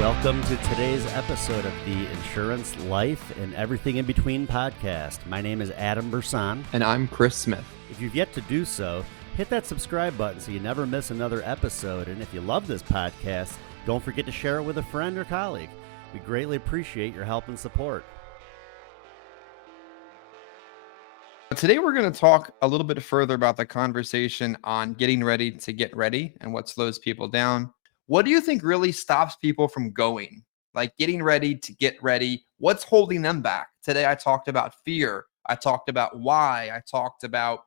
Welcome to today's episode of the Insurance, Life, and Everything in Between podcast. My name is Adam Brsan. And I'm Chris Smith. If you've yet to do so, hit that subscribe button so you never miss another episode. And if you love this podcast, don't forget to share it with a friend or colleague. We greatly appreciate your help and support. Today, we're going to talk a little bit further about the conversation on getting ready to get ready and what slows people down. What do you think really stops people from going? Like getting ready to get ready. What's holding them back? Today, I talked about fear. I talked about why. I talked about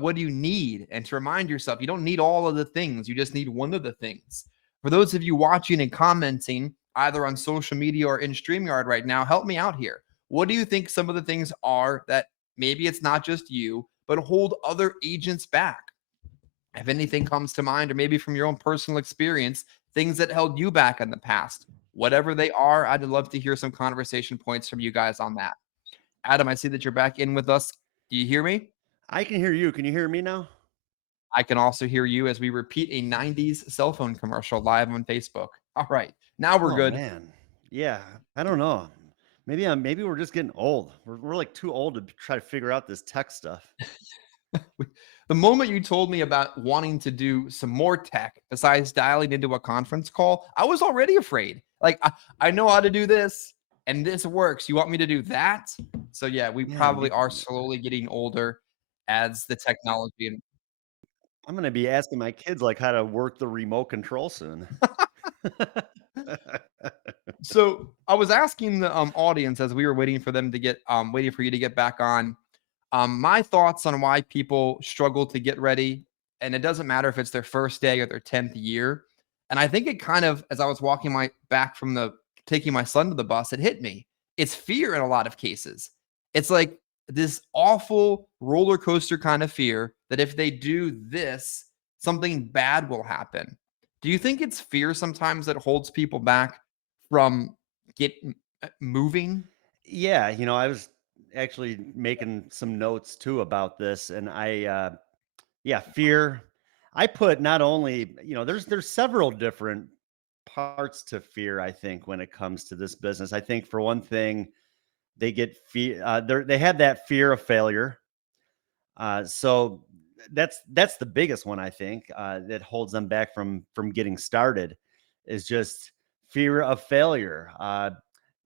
what do you need, and to remind yourself, you don't need all of the things. You just need one of the things. For those of you watching and commenting, either on social media or in StreamYard right now, help me out here. What do you think some of the things are that maybe it's not just you, but hold other agents back? If anything comes to mind, or maybe from your own personal experience, things that held you back in the past, whatever they are, I'd love to hear some conversation points from you guys on that. Adam, I see that you're back in with us. Do you hear me? I can hear you. Can you hear me now? I can also hear you as we repeat a 90s cell phone commercial live on Facebook. All right. Now we're good. Man. Yeah, I don't know. Maybe we're just getting old. We're like too old to try to figure out this tech stuff. The moment you told me about wanting to do some more tech besides dialing into a conference call, I was already afraid. Like, I know how to do this and this works. You want me to do that? So, yeah, we probably are slowly getting older as the technology. And I'm going to be asking my kids like how to work the remote control soon. so I was asking the audience as we were waiting for them to get, waiting for you to get back on. My thoughts on why people struggle to get ready, and it doesn't matter if it's their first day or their 10th year. And I think it kind of, as I was walking back from taking my son to the bus, it hit me. It's fear in a lot of cases. It's like this awful roller coaster kind of fear that if they do this, something bad will happen. Do you think it's fear sometimes that holds people back from moving? Yeah, I was actually making some notes too about this, and yeah, fear. I put not only, there's several different parts to fear. I think when it comes to this business, I think for one thing, they get fear. They have that fear of failure. So that's the biggest one I think that holds them back from getting started, is just fear of failure.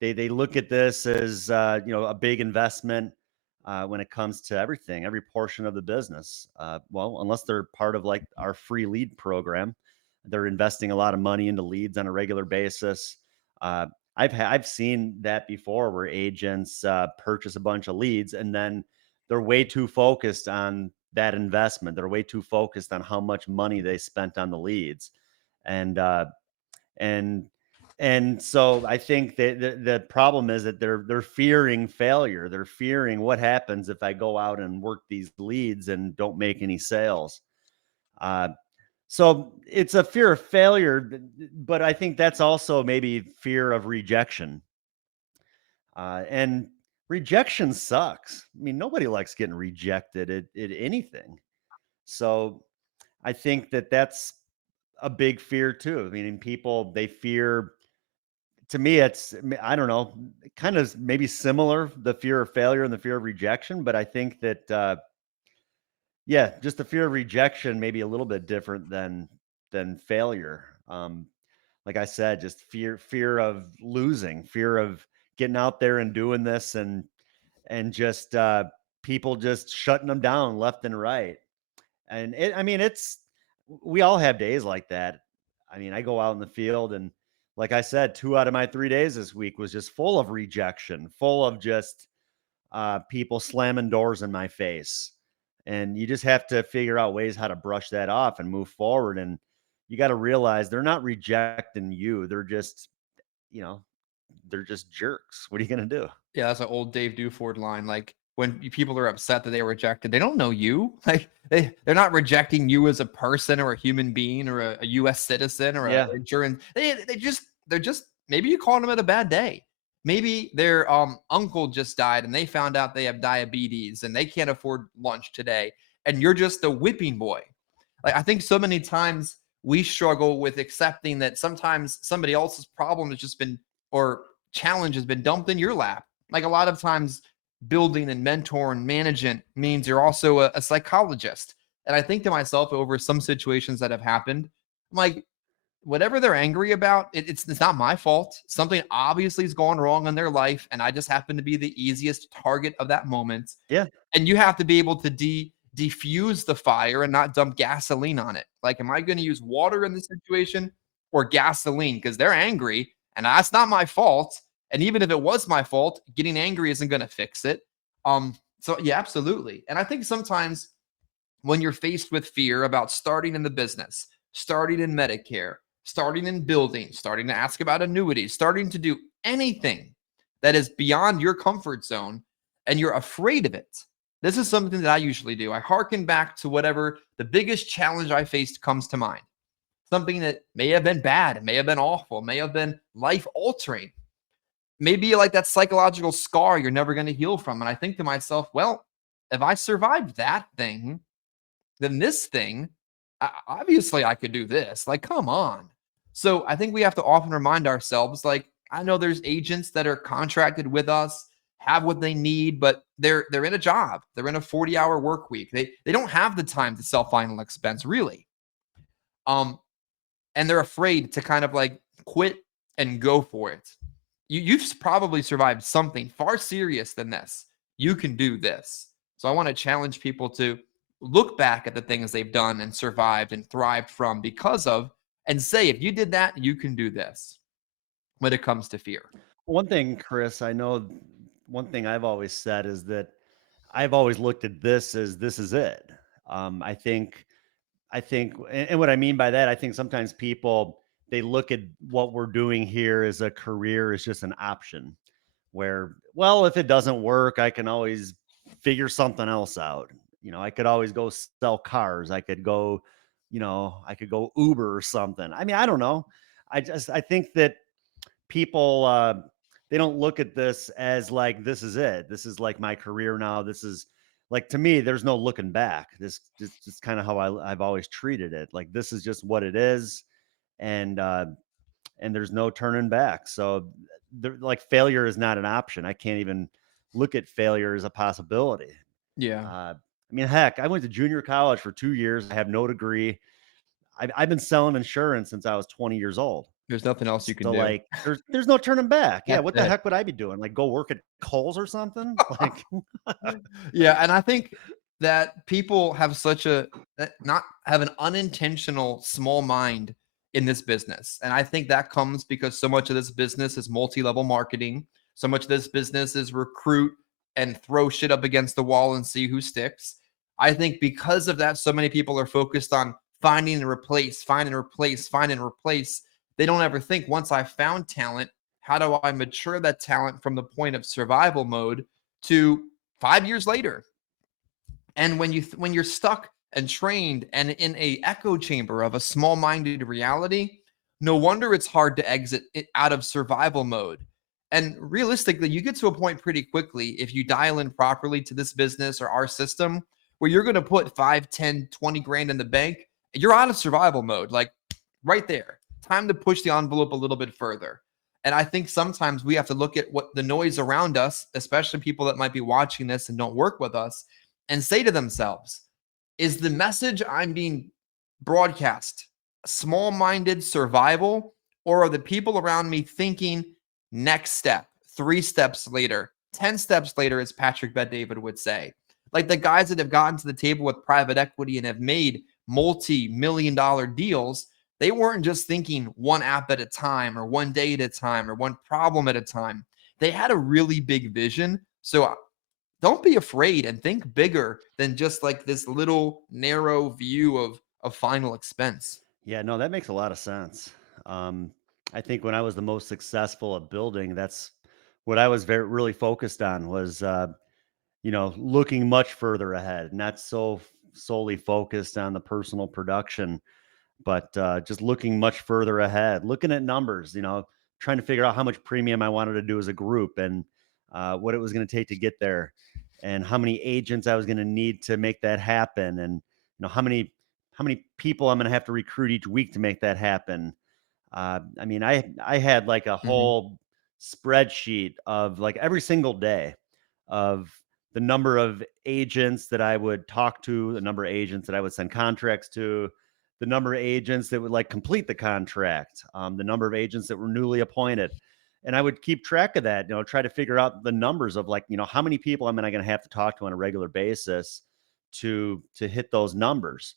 They look at this as a big investment when it comes to everything, every portion of the business. Well, unless they're part of like our free lead program, they're investing a lot of money into leads on a regular basis. I've seen that before, where agents purchase a bunch of leads and then they're way too focused on that investment. They're way too focused on how much money they spent on the leads, and and so I think that the problem is that they're fearing failure. They're fearing what happens if I go out and work these leads and don't make any sales. Uh, so it's a fear of failure, but I think that's also maybe fear of rejection. And rejection sucks. I mean, nobody likes getting rejected at anything. So I think that's a big fear too. I mean, people, they fear, to me, I don't know, kind of maybe similar, the fear of failure and the fear of rejection. But I think that, yeah, just the fear of rejection may be a little bit different than failure. Like I said, just fear of losing, fear of getting out there and doing this, and just people just shutting them down left and right. And I mean, we all have days like that. I mean, I go out in the field, and like I said, 2 out of my 3 days this week was just full of rejection, full of just people slamming doors in my face. And you just have to figure out ways how to brush that off and move forward. And you got to realize they're not rejecting you. They're just, you know, they're just jerks. What are you going to do? Yeah, that's an old Dave Duford line. Like when people are upset that they were rejected, they don't know you. Like they're not rejecting you as a person or a human being or a U.S. citizen or Yeah. a insurance. They're just maybe you called them at a bad day. Maybe their uncle just died and they found out they have diabetes and they can't afford lunch today. And you're just a whipping boy. Like I think so many times we struggle with accepting that sometimes somebody else's problem has just been, or challenge has been dumped in your lap. Like a lot of times, building and mentor and management means you're also a psychologist. And I think to myself over some situations that have happened, I'm like, whatever they're angry about, it's not my fault. Something obviously has gone wrong in their life, and I just happen to be the easiest target of that moment. Yeah. And you have to be able to diffuse the fire and not dump gasoline on it. Like, am I going to use water in this situation or gasoline? Because they're angry, and that's not my fault. And even if it was my fault, getting angry isn't going to fix it. So yeah, absolutely. And I think sometimes when you're faced with fear about starting in the business, starting in Medicare, starting in building, starting to ask about annuities, starting to do anything that is beyond your comfort zone and you're afraid of it. This is something that I usually do. I hearken back to whatever the biggest challenge I faced comes to mind. Something that may have been bad, may have been awful, may have been life altering, maybe like that psychological scar you're never going to heal from. And I think to myself, well, if I survived that thing, then this thing, obviously I could do this. Like, come on. So I think we have to often remind ourselves, like, I know there's agents that are contracted with us, have what they need, but they're in a job. They're in a 40-hour work week. They don't have the time to sell final expense, really. Um, and they're afraid to kind of like quit and go for it. You've probably survived something far serious than this. You can do this. So I want to challenge people to look back at the things they've done and survived and thrived from because of, and say, if you did that, you can do this when it comes to fear. One thing, Chris, I know one thing I've always said is that I've always looked at this as this is it. I think, and what I mean by that, I think sometimes people they look at what we're doing here as a career as just an option. Where, well, if it doesn't work, I can always figure something else out. I could always go sell cars. I could go Uber or something. I mean, I don't know. I think that people they don't look at this as like this is it. This is like my career now. This is like to me. There's no looking back. This is kind of how I've always treated it. Like this is just what it is, and there's no turning back. So, like failure is not an option. I can't even look at failure as a possibility. Yeah. I mean, heck, I went to junior college for 2 years. I have no degree. I've been selling insurance since I was 20 years old. There's nothing else you can So do. like there's no turning back. Yeah, That's what the it. heck would I be doing? Like go work at Kohl's or something? Like Yeah, and I think that people have such a not have an unintentional small mind in this business. And I think that comes because so much of this business is multi-level marketing. So much of this business is recruit and throw shit up against the wall and see who sticks. I think because of that, so many people are focused on finding and replace, find and replace, find and replace. They don't ever think, once I found talent, how do I mature that talent from the point of survival mode to 5 years later? And when you're stuck and trained and in a echo chamber of a small-minded reality, no wonder it's hard to exit it out of survival mode. And realistically, you get to a point pretty quickly if you dial in properly to this business or our system where you're going to put 5, 10, 20 grand in the bank. You're out of survival mode, like right there. Time to push the envelope a little bit further. And I think sometimes we have to look at what the noise around us, especially people that might be watching this and don't work with us, and say to themselves, is the message I'm being broadcast small minded survival, or are the people around me thinking next step, 3 steps later, 10 steps later, as Patrick Bet David would say? Like the guys that have gotten to the table with private equity and have made multi-million-dollar deals, they weren't just thinking one app at a time or one day at a time or one problem at a time. They had a really big vision. So don't be afraid and think bigger than just like this little narrow view of final expense. yeah, no, that makes a lot of sense. Um, I think when I was the most successful at building, that's what I was very really focused on was looking much further ahead, not so solely focused on the personal production, but just looking much further ahead, looking at numbers, trying to figure out how much premium I wanted to do as a group and what it was going to take to get there and how many agents I was going to need to make that happen. And, how many how many people I'm going to have to recruit each week to make that happen. I mean, I had like a Mhm. whole spreadsheet of like every single day of the number of agents that I would talk to, the number of agents that I would send contracts to, the number of agents that would like complete the contract, the number of agents that were newly appointed. And I would keep track of that, try to figure out the numbers of like, how many people am I going to have to talk to on a regular basis to hit those numbers.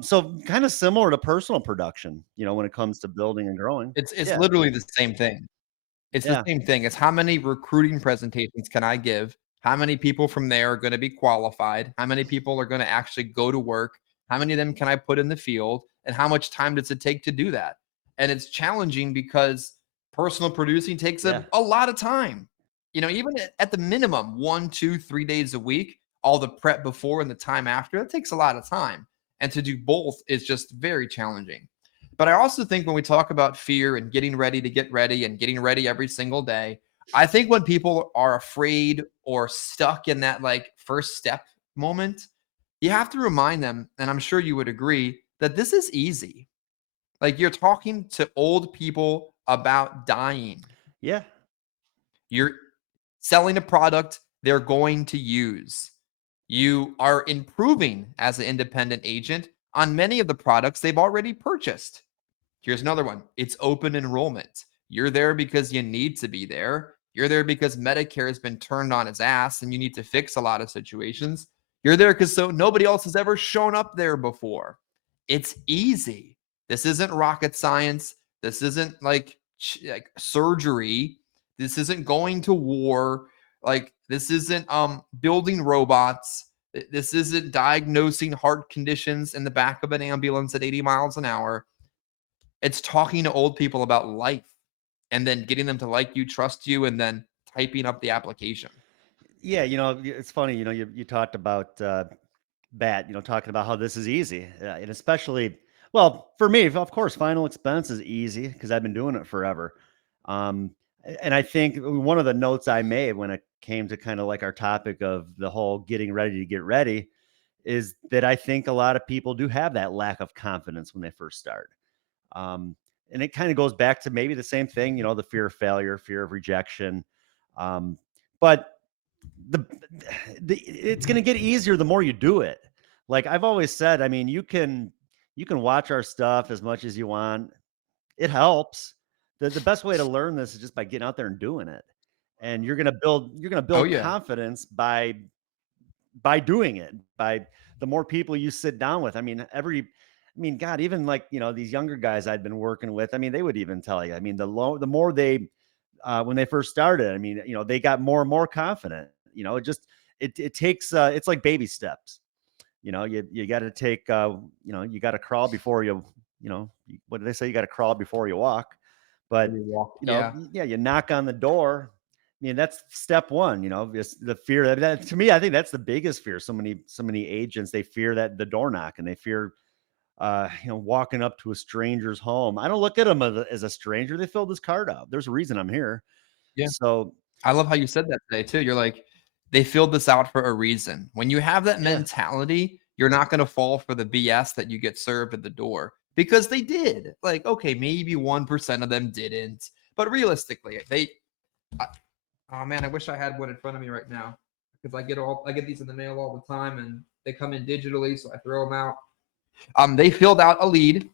So kind of similar to personal production, when it comes to building and growing. It's Yeah. literally the same thing. It's the Yeah. same thing. It's how many recruiting presentations can I give? How many people from there are gonna be qualified? How many people are gonna actually go to work? How many of them can I put in the field? And how much time does it take to do that? And it's challenging because personal producing takes Yeah. a lot of time. Even at the minimum, 1, 2, 3 days a week, all the prep before and the time after, that takes a lot of time. And to do both is just very challenging. But I also think when we talk about fear and getting ready to get ready and getting ready every single day, I think when people are afraid or stuck in that like first step moment, you have to remind them, and I'm sure you would agree, that this is easy. Like you're talking to old people about dying. Yeah. You're selling a product they're going to use. You are improving as an independent agent on many of the products they've already purchased. Here's another one. It's open enrollment. You're there because you need to be there. You're there because Medicare has been turned on its ass and you need to fix a lot of situations. You're there because so nobody else has ever shown up there before. It's easy. This isn't rocket science. This isn't like surgery. This isn't going to war. Like this isn't building robots. This isn't diagnosing heart conditions in the back of an ambulance at 80 miles an hour. It's talking to old people about life and then getting them to like you, trust you, and then typing up the application. Yeah. It's funny, you talked about that, talking about how this is easy. And especially, well, for me, of course, final expense is easy because I've been doing it forever. And I think one of the notes I made when it came to kind of like our topic of the whole getting ready to get ready is that I think a lot of people do have that lack of confidence when they first start. Um, and it kind of goes back to maybe the same thing, the fear of failure, fear of rejection. But the it's going to get easier the more you do it. Like I've always said, I mean, you can watch our stuff as much as you want. It helps. The best way to learn this is just by getting out there and doing it. And Oh, you're going to build yeah. confidence by doing it, by the more people you sit down with. I mean, God, even like, these younger guys I'd been working with, I mean, they would even tell you, I mean, the more they, when they first started, I mean, they got more and more confident, it takes, it's like baby steps, you got to take, you got to crawl before what do they say? You got to crawl before you walk. But, Yeah. yeah, you knock on the door. I mean, that's step one, just the fear that to me, I think that's the biggest fear. So many agents, they fear that the door knock and they fear, walking up to a stranger's home. I don't look at them as a stranger. They filled this card out. There's a reason I'm here. Yeah. So, I love how you said that today too. You're like, they filled this out for a reason. When you have that yeah, mentality, you're not going to fall for the BS that you get served at the door because they did. Like, okay, maybe 1% of them didn't, but realistically, I, oh man, I wish I had one in front of me right now because I get these in the mail all the time and they come in digitally, so I throw them out. They filled out a lead.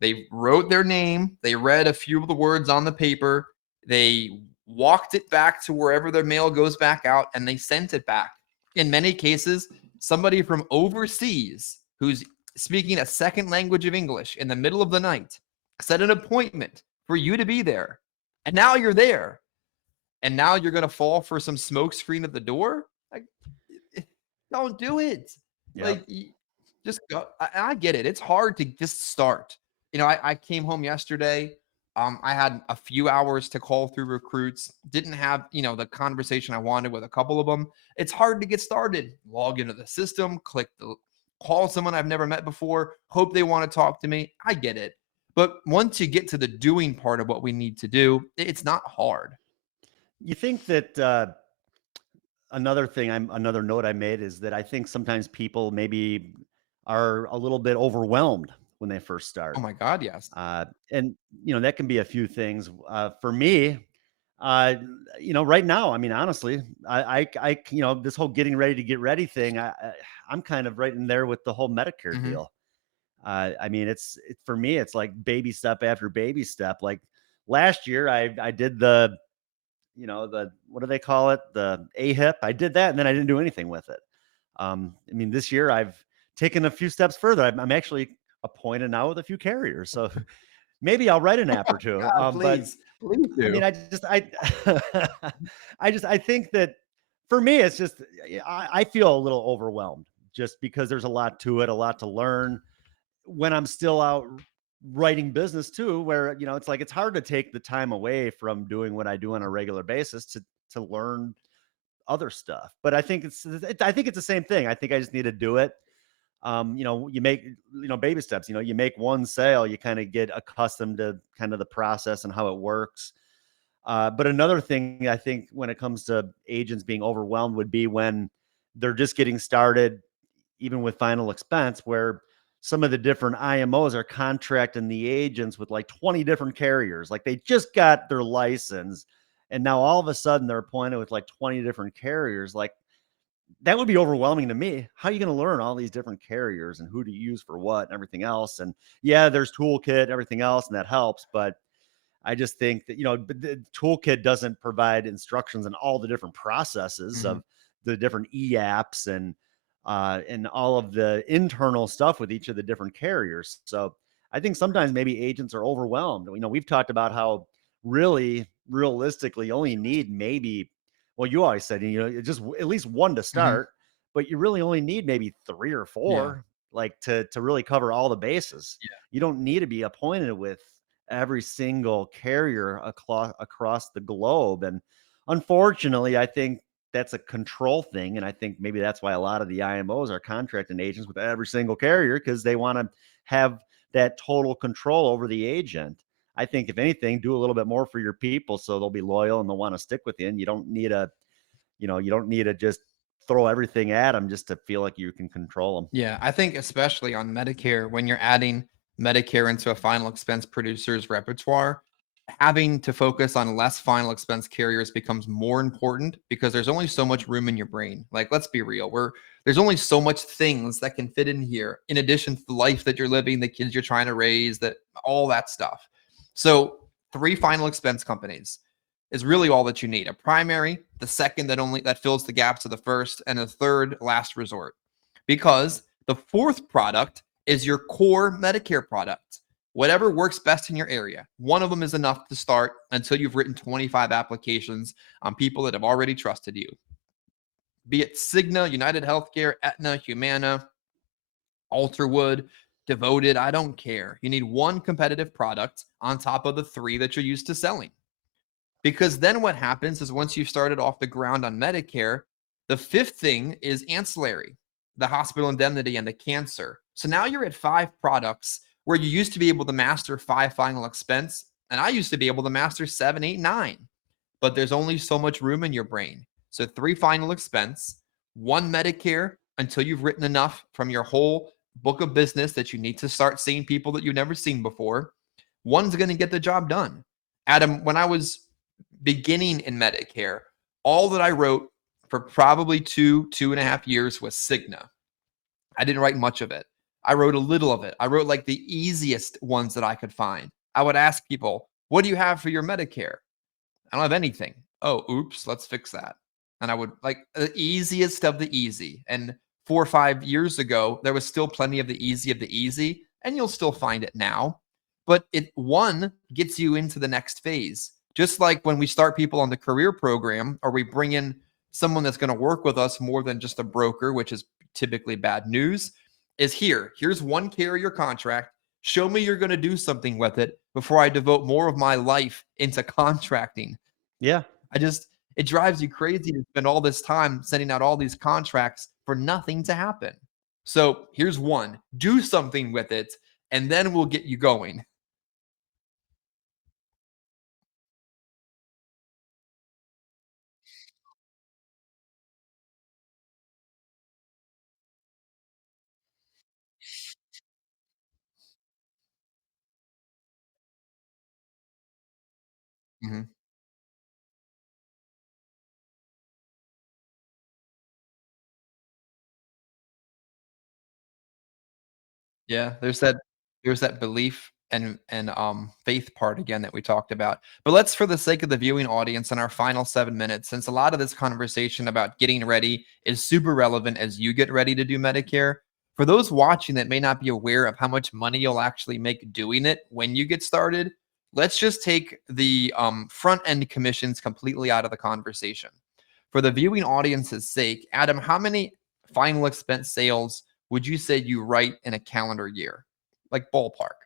They wrote their name. They read a few of the words on the paper. They walked it back to wherever their mail goes back out and they sent it back. In many cases, somebody from overseas who's speaking a second language of English in the middle of the night set an appointment for you to be there. And now you're there. And now you're going to fall for some smoke screen at the door? Like, don't do it. yep, Like, just go. I get it. It's hard to just start. I came home yesterday. I had a few hours to call through recruits. Didn't have, the conversation I wanted with a couple of them. It's hard to get started. Log into the system, call someone I've never met before, hope they want to talk to me. I get it. But once you get to the doing part of what we need to do, it's not hard. you think that another note I made is that I think sometimes people maybe are a little bit overwhelmed when they first Oh start. my God, yes. And that can be a few things. For me, uh, right now, I mean, honestly, this whole getting ready to get ready thing, I'm kind of right in there with the whole Medicare Mhm, deal. I mean, for me, it's like baby step after baby step. Like last year, I did the what do they call it? The AHIP. I did that, and then I didn't do anything with it. I mean, this year I've taken a few steps further. I'm actually appointed now with a few carriers, so maybe I'll write an app or two. God, But please I mean, do. I think that for me, it's just I feel a little overwhelmed just because there's a lot to it, a lot to learn when I'm still out writing business too, where it's like it's hard to take the time away from doing what I do on a regular basis to learn other stuff. But I think it's the same thing. I think I just need to do it. You make baby steps. You make one sale, you kind of get accustomed to kind of the process and how it works. But another thing I think when it comes to agents being overwhelmed would be when they're just getting started, even with final expense, where some of the different IMOs are contracting the agents with like 20 different carriers. Like they just got their license and now all of a sudden they're appointed with like 20 different carriers. Like that would be overwhelming to me. How are you going to learn all these different carriers and who to use for what and everything else? And yeah, there's toolkit, everything else, and that helps. But I just think that, the toolkit doesn't provide instructions on all the different processes Mhm. of the different e-apps and all of the internal stuff with each of the different carriers. So I think sometimes maybe agents are overwhelmed. We've talked about how really realistically you only need maybe, well, you always said, just at least one to Mhm. start, but you really only need maybe three or Yeah. four, like to really cover all the bases. You don't need to be appointed with every single carrier across the globe. And unfortunately, I think that's a control thing. And I think maybe that's why a lot of the IMOs are contracting agents with every single carrier because they want to have that total control over the agent. I think if anything, do a little bit more for your people so they'll be loyal and they'll want to stick with you. And you don't need to just throw everything at them just to feel like you can control them. Yeah, I think especially on Medicare, when you're adding Medicare into a final expense producer's repertoire, having to focus on less final expense carriers becomes more important because there's only so much room in your brain. Like, let's be real, there's only so much things that can fit in here, in addition to the life that you're living, the kids you're trying to raise, that all that stuff. So, three final expense companies is really all that you need: a primary, the second that fills the gaps of the first, and a third last resort, because the fourth product is your core Medicare product. Whatever works best in your area. One of them is enough to start until you've written 25 applications on people that have already trusted you. Be it Cigna, United Healthcare, Aetna, Humana, Alterwood, Devoted, I don't care. You need one competitive product on top of the three that you're used to selling. Because then what happens is once you've started off the ground on Medicare, the fifth thing is ancillary, the hospital indemnity and the cancer. So now you're at five products where you used to be able to master five final expense. And I used to be able to master seven, eight, nine. But there's only so much room in your brain. So three final expense, one Medicare until you've written enough from your whole book of business that you need to start seeing people that you've never seen before. One's going to get the job done. Adam, when I was beginning in Medicare, all that I wrote for probably 2.5 years was Cigna. I didn't write much of it. I wrote a little of it. I wrote like the easiest ones that I could find. I would ask people, what do you have for your Medicare? I don't have anything. Oh, oops, let's fix that. And I would like the easiest of the easy. And 4 or 5 years ago, there was still plenty of the easy, and you'll still find it now. But it one gets you into the next phase. Just like when we start people on the career program, or we bring in someone that's going to work with us more than just a broker, which is typically bad news, is here's one carrier contract. Show me you're going to do something with it before I devote more of my life into contracting. Yeah. It drives you crazy to spend all this time sending out all these contracts for nothing to happen. So here's one: do something with it, and then we'll get you going. Mhm. Yeah, there's that belief and faith part again that we talked about. But let's, for the sake of the viewing audience in our final 7 minutes, since a lot of this conversation about getting ready is super relevant as you get ready to do Medicare, for those watching that may not be aware of how much money you'll actually make doing it when you get started, let's just take the front end commissions completely out of the conversation. For the viewing audience's sake, Adam, how many final expense sales would you say you write in a calendar year? Like ballpark.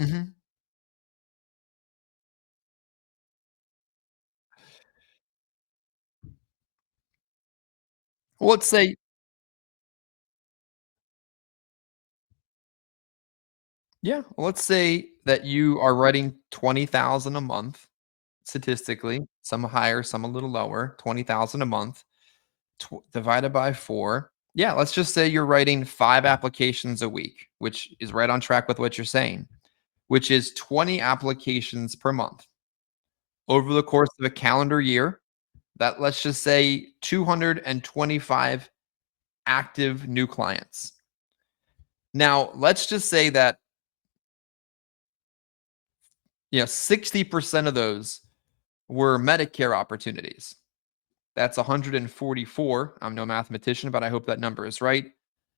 Mhm. Well, let's say, yeah, well, let's say that you are writing 20,000 a month statistically, some higher, some a little lower, 20,000 a month, divided by 4. Yeah, let's just say you're writing 5 applications a week, which is right on track with what you're saying, which is 20 applications per month. Over the course of a calendar year, that, let's just say, 225 active new clients. Now, let's just say that, 60% of those were Medicare opportunities. That's 144. I'm no mathematician, but I hope that number is right.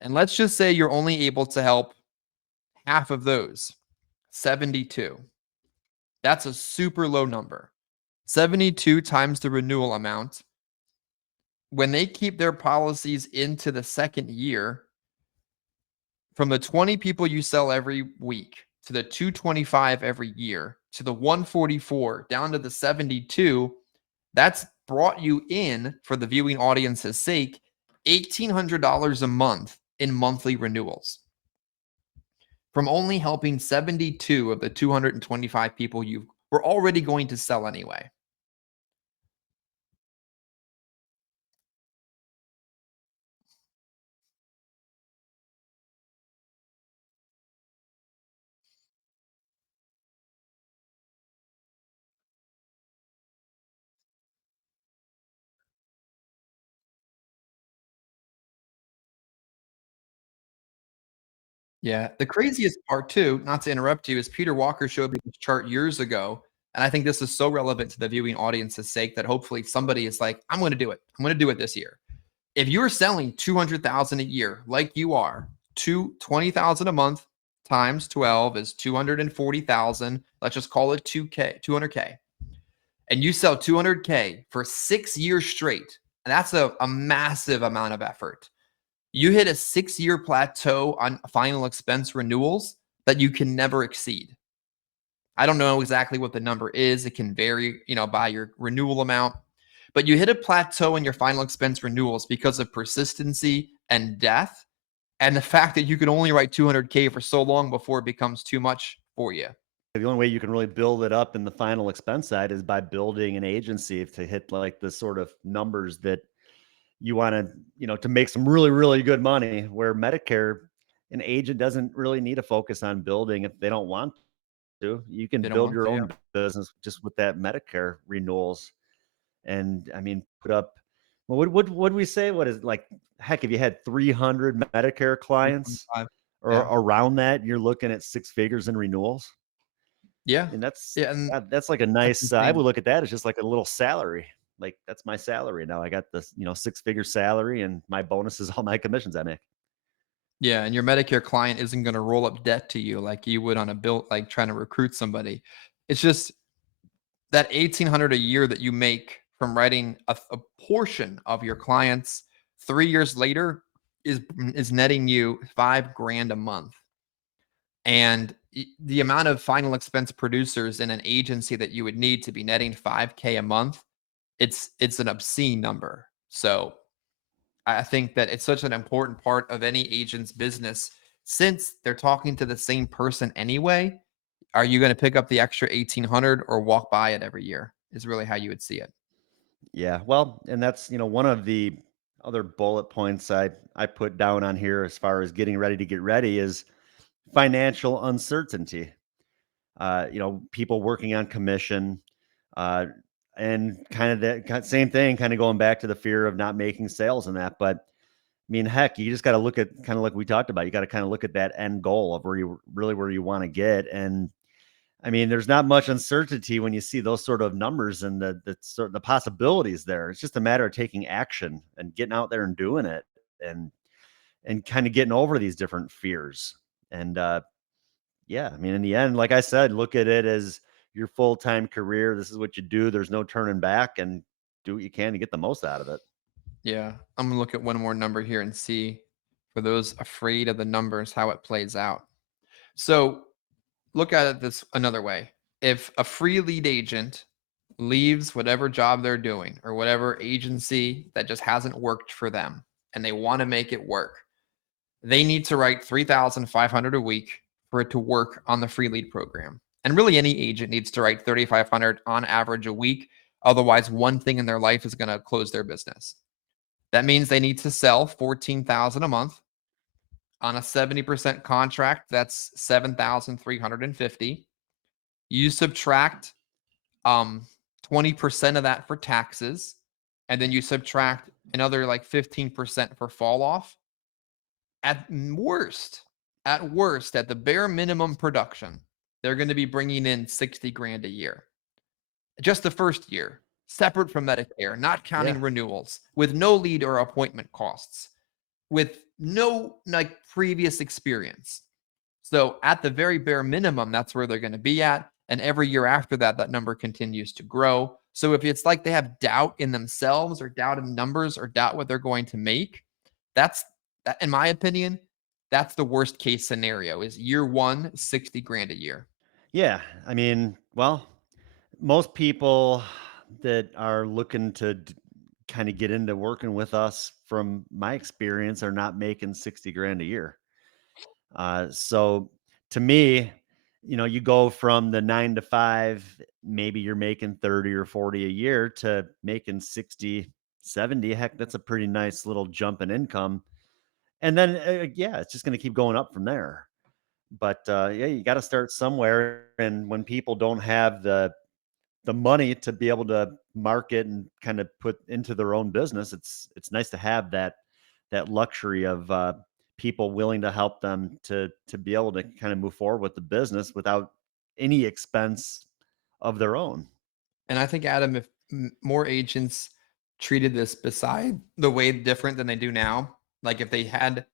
And let's just say you're only able to help half of those, 72. That's a super low number. 72 times the renewal amount. When they keep their policies into the second year, from the 20 people you sell every week to the 225 every year to the 144 down to the 72, that's brought you in, for the viewing audience's sake, $1,800 a month in monthly renewals from only helping 72 of the 225 people you were already going to sell anyway. Yeah. The craziest part too, not to interrupt you, is Peter Walker showed me this chart years ago. And I think this is so relevant to the viewing audience's sake that hopefully somebody is like, I'm going to do it. I'm going to do it this year. If you're selling 200,000 a year, like you are, 20,000 a month times 12 is 240,000. Let's just call it 2K, 200K. And you sell 200K for 6 years straight. And that's a massive amount of effort. You hit a 6 year plateau on final expense renewals that you can never exceed. I don't know exactly what the number is. It can vary, by your renewal amount, but you hit a plateau in your final expense renewals because of persistency and death, and the fact that you can only write 200K for so long before it becomes too much for you. The only way you can really build it up in the final expense side is by building an agency to hit like the sort of numbers that you want to, to make some really, really good money. Where Medicare, an agent doesn't really need to focus on building if they don't want to. You can They don't build want your to. Yeah. own business just with that Medicare renewals. And I mean, put up, well, what do we say? What is like, heck, if you had 300 Medicare clients 325. or Yeah. around that, you're looking at six figures in renewals. Yeah. And that's Yeah. And that's like a that's nice, I insane. would look at that as just like a little salary. Like that's my salary now. I got this, six-figure salary, and my bonus is all my commissions I make. Yeah, and your Medicare client isn't going to roll up debt to you like you would on a bill, like trying to recruit somebody. It's just that 1,800 a year that you make from writing a portion of your clients 3 years later is netting you 5 grand a month. And the amount of final expense producers in an agency that you would need to be netting 5K a month, it's an obscene number. So I think that it's such an important part of any agent's business, since they're talking to the same person anyway. Are you going to pick up the extra 1,800 or walk by it every year? Is really how you would see it. Yeah, well, and that's, one of the other bullet points I put down on here as far as getting ready to get ready is financial uncertainty. people working on commission, uh, and kind of same thing, kind of going back to the fear of not making sales and that. But I mean, heck, you just got to look at kind of like we talked about. You got to kind of look at that end goal of where you want to get. And I mean, there's not much uncertainty when you see those sort of numbers and the possibilities there. It's just a matter of taking action and getting out there and doing it, and kind of getting over these different fears. And yeah, I mean, in the end, like I said, look at it as your full time career. This is what you do. There's no turning back, and do what you can to get the most out of it. Yeah. I'm gonna look at one more number here and see, for those afraid of the numbers, how it plays out. So look at it this another way. If a free lead agent leaves whatever job they're doing or whatever agency that just hasn't worked for them and they want to make it work, they need to write 3,500 a week for it to work on the free lead program. And really any agent needs to write 3,500 on average a week. Otherwise, one thing in their life is going to close their business. That means they need to sell 14,000 a month on a 70% contract. That's 7,350. You subtract 20% of that for taxes, and then you subtract another like 15% for fall off. At worst, at the bare minimum production, they're going to be bringing in 60 grand a year. Just the first year, separate from Medicare, not Yeah. counting renewals, with no lead or appointment costs, with no like previous experience. So at the very bare minimum, that's where they're going to be at. And every year after that, that number continues to grow. So if it's like they have doubt in themselves or doubt in numbers or doubt what they're going to make, that's that, in my opinion, that's the worst case scenario is year one, 60 grand a year. Yeah. I mean, well, most people that are looking to kind of get into working with us, from my experience, are not making 60 grand a year. So to me, you go from the 9 to 5, maybe you're making 30 or 40 a year, to making 60, 70. Heck, that's a pretty nice little jump in income. And then, yeah, it's just going to keep going up from there. But yeah, you got to start somewhere. And when people don't have the money to be able to market and kind of put into their own business, it's nice to have that luxury of people willing to help them to be able to kind of move forward with the business without any expense of their own. And I think, Adam, if more agents treated this beside the way different than they do now, like if they had,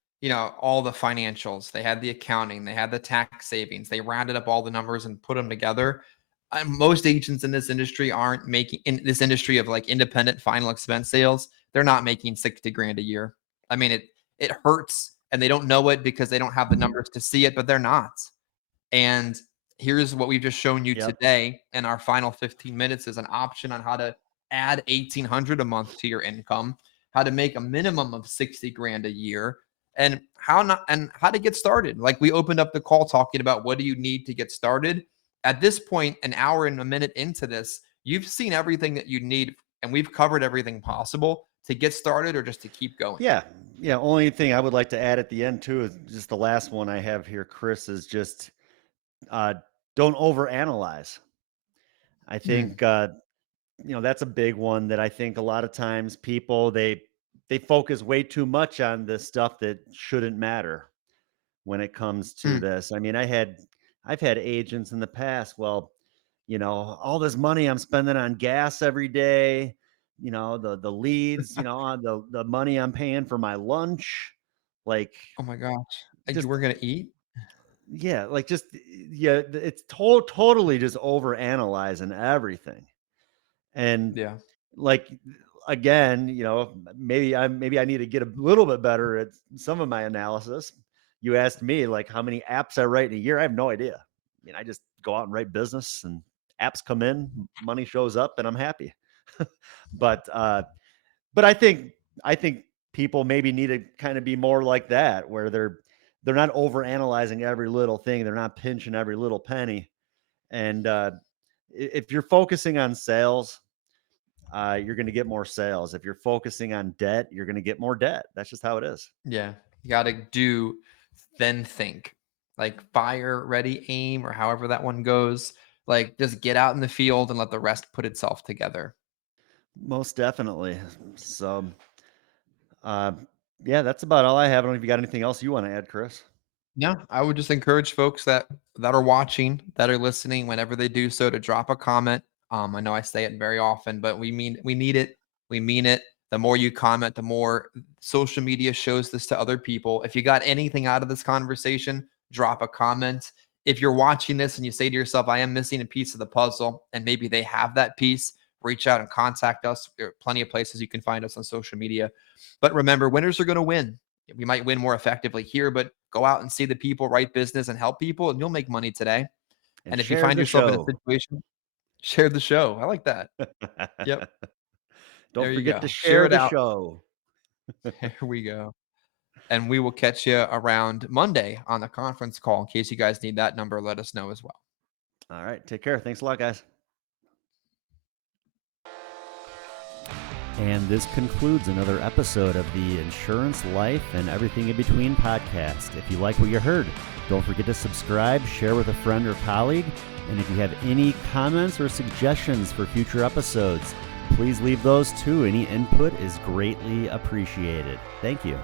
all the financials, they had the accounting, they had the tax savings, they rounded up all the numbers and put them together. Most agents in this industry aren't making, in this industry of like independent final expense sales, they're not making 60 grand a year. I mean, it hurts and they don't know it because they don't have the numbers to see it, but they're not. And here's what we've just shown you Yep. today in our final 15 minutes is an option on how to add 1,800 a month to your income, how to make a minimum of 60 grand a year, and how to get started. Like we opened up the call talking about what do you need to get started. At this point, an hour and a minute into this, you've seen everything that you need, and we've covered everything possible to get started or just to keep going. Yeah. Yeah. Only thing I would like to add at the end too is just the last one I have here, Chris, is just uh, don't overanalyze. I Mm, think that's a big one that I think a lot of times people they focus way too much on the stuff that shouldn't matter when it comes to mm. this. I mean, I've had agents in the past, well, all this money I'm spending on gas every day, the leads, on the money I'm paying for my lunch, like Oh my gosh. You just were going to eat? yeah, like just yeah, it's totally just over analyzing everything. And Yeah. like again, maybe I need to get a little bit better at some of my analysis. You asked me like how many apps I write in a year. I have no idea. I mean, I just go out and write business, and apps come in, money shows up, and I'm happy. but but I think people maybe need to kind of be more like that, where they're not over analyzing every little thing. They're not pinching every little penny. And if you're focusing on sales, you're going to get more sales. If you're focusing on debt, you're going to get more debt. That's just how it is. Yeah. You got to do, then think. like fire, ready, aim, or however that one goes. Like just get out in the field and let the rest put itself together. Most definitely. So, uh, yeah, that's about all I have. I don't know if you got anything else you want to add, Chris. Yeah, I would just encourage folks that are watching, that are listening, whenever they do so, to drop a comment. I know I say it very often, but we need it. We mean it. The more you comment, the more social media shows this to other people. If you got anything out of this conversation, drop a comment. If you're watching this and you say to yourself, I am missing a piece of the puzzle, and maybe they have that piece, reach out and contact us. There are plenty of places you can find us on social media. But remember, winners are going to win. We might win more effectively here, but go out and see the people, right business, and help people, and you'll make money today. And And if you share find the yourself in a show. situation, share the show. I like that. Yep. Don't There you forget to go. Share share it the out. show. There we go. And we will catch you around Monday on the conference call. In case you guys need that number, let us know as well. All right. Take care. Thanks a lot, guys. And this concludes another episode of the Insurance, Life, and Everything in Between podcast. If you like what you heard, don't forget to subscribe, share with a friend or colleague. And if you have any comments or suggestions for future episodes, please leave those too. Any input is greatly appreciated. Thank you.